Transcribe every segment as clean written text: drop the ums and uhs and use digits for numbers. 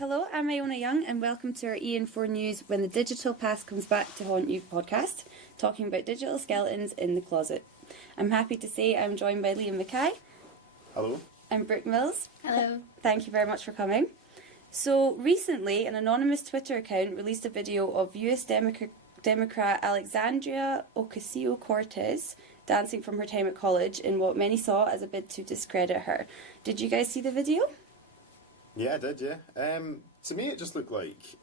Hello, I'm Iona Young and welcome to our EN4 News When the Digital Past Comes Back to Haunt You podcast, talking about digital skeletons in the closet. I'm happy to say I'm joined by Liam Mackay. Hello. And Brooke Mills. Hello. Thank you very much for coming. So recently, an anonymous Twitter account released a video of US Democrat Alexandria Ocasio-Cortez dancing from her time at college in what many saw as a bid to discredit her. Did you guys see the video? Yeah, I did, yeah. To me, it just looked like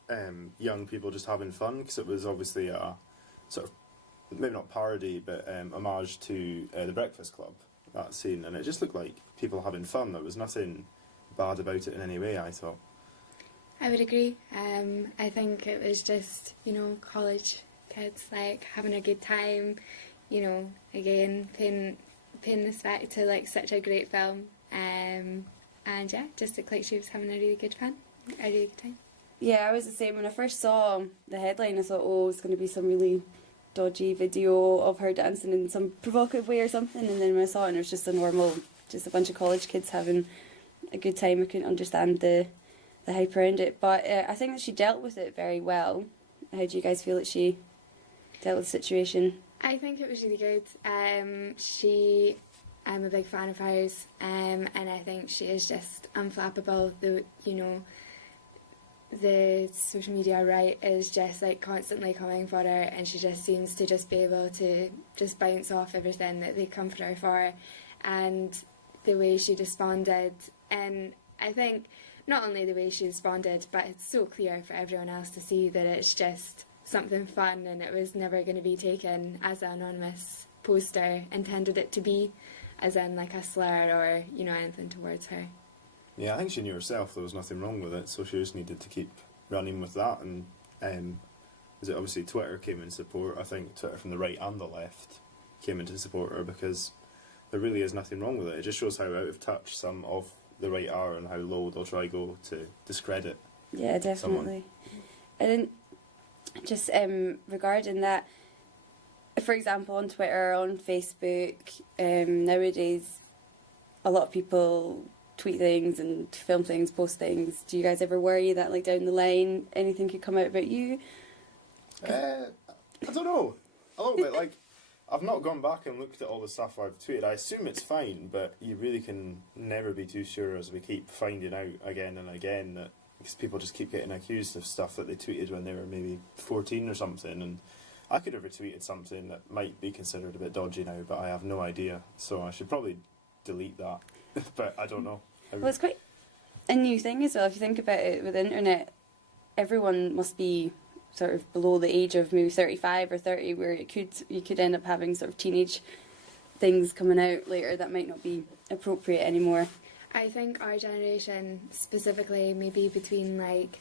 young people just having fun, because it was obviously a sort of, maybe not parody, but homage to The Breakfast Club, that scene, and it just looked like people having fun. There was nothing bad about it in any way, I thought. I would agree. I think it was just, college kids, like, having a good time, again, paying respect to, like, such a great film. And yeah, just looked like she was having a really good time. Yeah, I was the same. When I first saw the headline, I thought, oh, it's going to be some really dodgy video of her dancing in some provocative way or something. And then when I saw it, and it was just just a bunch of college kids having a good time. I couldn't understand the hype around it. But I think that she dealt with it very well. How do you guys feel that she dealt with the situation? I think it was really good. I'm a big fan of hers, and I think she is just unflappable. The social media right is just like constantly coming for her, and she just seems to just be able to just bounce off everything that they come for her for, and the way she responded. And I think not only the way she responded, but it's so clear for everyone else to see that it's just something fun, and it was never going to be taken as an anonymous poster intended it to be, as in like a slur or anything towards her. Yeah, I think she knew herself there was nothing wrong with it, so she just needed to keep running with that. And obviously Twitter came in support. I think Twitter from the right and the left came in to support her, because there really is nothing wrong with it. It just shows how out of touch some of the right are and how low they'll try go to discredit. Yeah, definitely. And just regarding that, for example, on Twitter, on Facebook, nowadays, a lot of people tweet things and film things, post things. Do you guys ever worry that, like, down the line, anything could come out about you? I don't know. A little bit. Like, I've not gone back and looked at all the stuff I've tweeted. I assume it's fine, but you really can never be too sure, as we keep finding out again and again that because people just keep getting accused of stuff that they tweeted when they were maybe 14 or something, and I could have retweeted something that might be considered a bit dodgy now, but I have no idea, so I should probably delete that. But I don't know. Well, it's quite a new thing as well. If you think about it, with the internet, everyone must be sort of below the age of maybe 35 or 30, where you could end up having sort of teenage things coming out later that might not be appropriate anymore. I think our generation specifically, maybe between like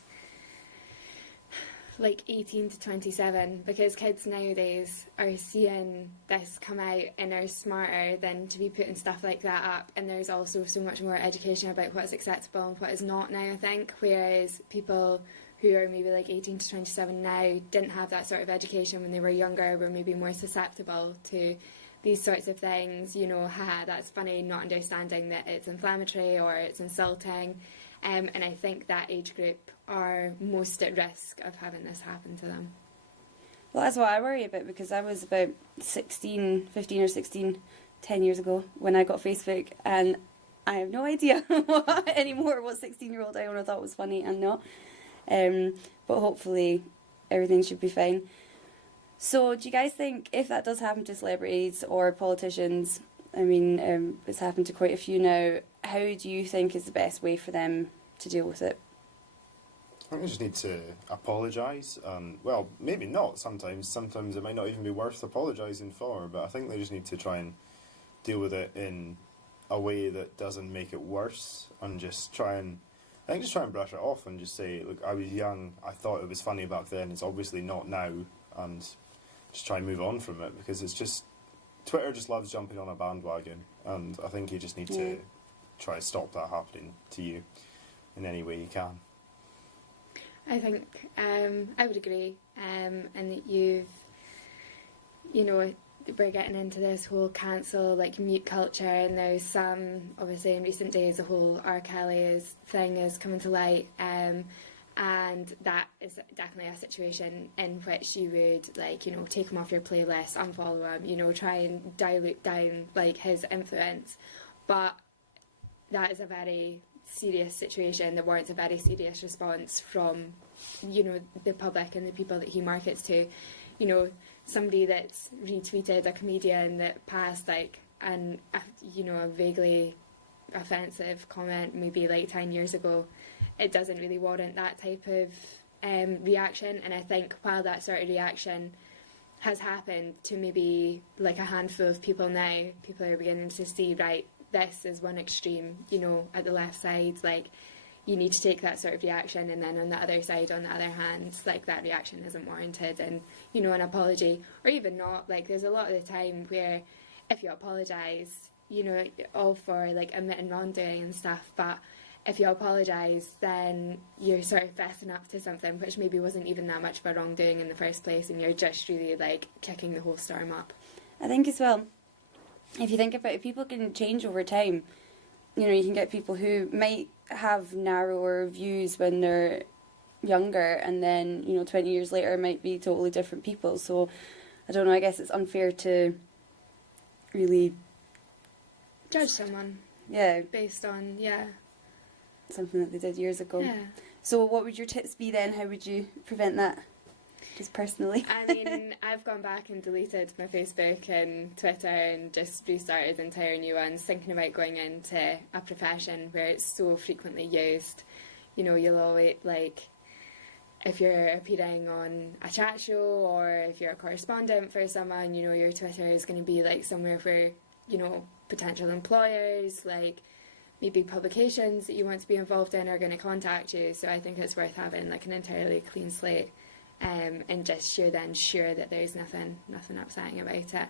18 to 27, because kids nowadays are seeing this come out and are smarter than to be putting stuff like that up, and there's also so much more education about what is acceptable and what is not now, I think, whereas people who are maybe like 18 to 27 now didn't have that sort of education when they were younger, were maybe more susceptible to these sorts of things, haha, that's funny, not understanding that it's inflammatory or it's insulting. And I think that age group are most at risk of having this happen to them. Well, that's what I worry about, because I was about 15 or 16, 10 years ago when I got Facebook, and I have no idea anymore what 16-year-old Iona thought was funny and not. But hopefully everything should be fine. So do you guys think, if that does happen to celebrities or politicians, I mean, it's happened to quite a few now, how do you think is the best way for them to deal with it? I think they just need to apologise. Well, maybe not sometimes. Sometimes it might not even be worth apologising for, but I think they just need to try and deal with it in a way that doesn't make it worse, and just try and brush it off and just say, look, I was young, I thought it was funny back then, it's obviously not now, and just try and move on from it, because it's just, Twitter just loves jumping on a bandwagon, and I think you just need to try to stop that happening to you in any way you can. I think I would agree, and that we're getting into this whole cancel, like, mute culture, and there's some, obviously in recent days, the whole R. Kelly thing is coming to light, and that is definitely a situation in which you would, like, you know, take him off your playlist, unfollow him, you know, try and dilute down, like, his influence. But that is a very serious situation that warrants a very serious response from, you know, the public and the people that he markets to. You know, somebody that's retweeted a comedian that passed, like, you know, a vaguely offensive comment maybe like 10 years ago, it doesn't really warrant that type of reaction. And I think while that sort of reaction has happened to maybe like a handful of people now, people are beginning to see, right, this is one extreme, you know, at the left side, like, you need to take that sort of reaction, and then on the other side, on the other hand, like, that reaction isn't warranted, and, you know, an apology, or even not, like, there's a lot of the time where if you apologise, you know, all for, like, admitting wrongdoing and stuff, but if you apologise, then you're sort of fessing up to something which maybe wasn't even that much of a wrongdoing in the first place, and you're just really, like, kicking the whole storm up. I think as well, if you think about it, people can change over time. You know, you can get people who might have narrower views when they're younger, and then, you know, 20 years later might be totally different people. So, I don't know, I guess it's unfair to really Judge someone. Yeah. Based on, something that they did years ago. Yeah. So what would your tips be then? How would you prevent that? Just personally. I mean, I've gone back and deleted my Facebook and Twitter and just restarted entire new ones, thinking about going into a profession where it's so frequently used. You know, you'll always, like, if you're appearing on a chat show or if you're a correspondent for someone, you know, your Twitter is going to be, like, somewhere where, you know, potential employers, like, maybe publications that you want to be involved in are going to contact you. So I think it's worth having, like, an entirely clean slate. And just sure that there's nothing upsetting about it.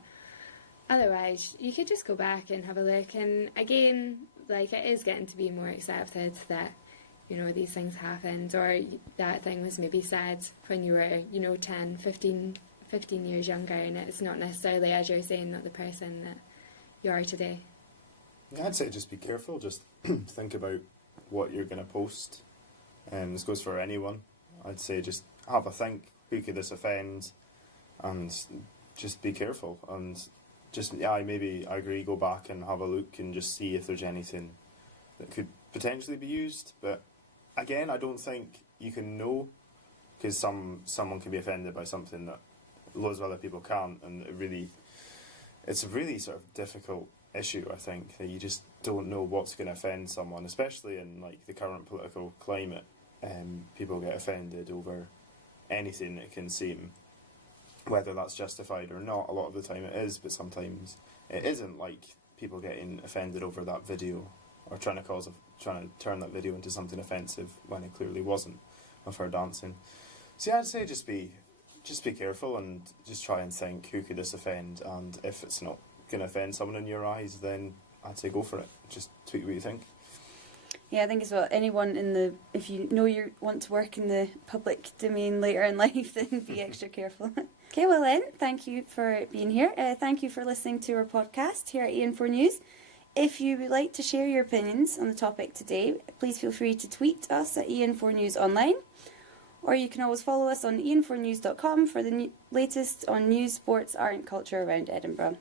Otherwise, you could just go back and have a look, and again, like, it is getting to be more accepted that, you know, these things happened, or that thing was maybe said when you were, you know, 10, 15 years younger, and it's not necessarily, as you're saying, not the person that you are today. Yeah, I'd say just be careful, just think about what you're going to post, and this goes for anyone. I'd say just have a think, who could this offend, and just be careful, and just, maybe, I agree, go back and have a look and just see if there's anything that could potentially be used. But again, I don't think you can know, because someone can be offended by something that loads of other people can't, and it's a really sort of difficult issue, I think, that you just don't know what's going to offend someone, especially in, like, the current political climate. People get offended over anything that can seem, whether that's justified or not. A lot of the time it is, but sometimes it isn't, like people getting offended over that video, or trying to turn that video into something offensive when it clearly wasn't, of her dancing. So yeah, I'd say just be careful, and just try and think, who could this offend, and if it's not going to offend someone in your eyes, then I'd say go for it. Just tweet what you think. Yeah, I think as well, if you know you want to work in the public domain later in life, then be extra careful. Okay, well then, thank you for being here. Thank you for listening to our podcast here at EN4 News. If you would like to share your opinions on the topic today, please feel free to tweet us at EN4 News Online, or you can always follow us on en4news.com for the latest on news, sports, art and culture around Edinburgh.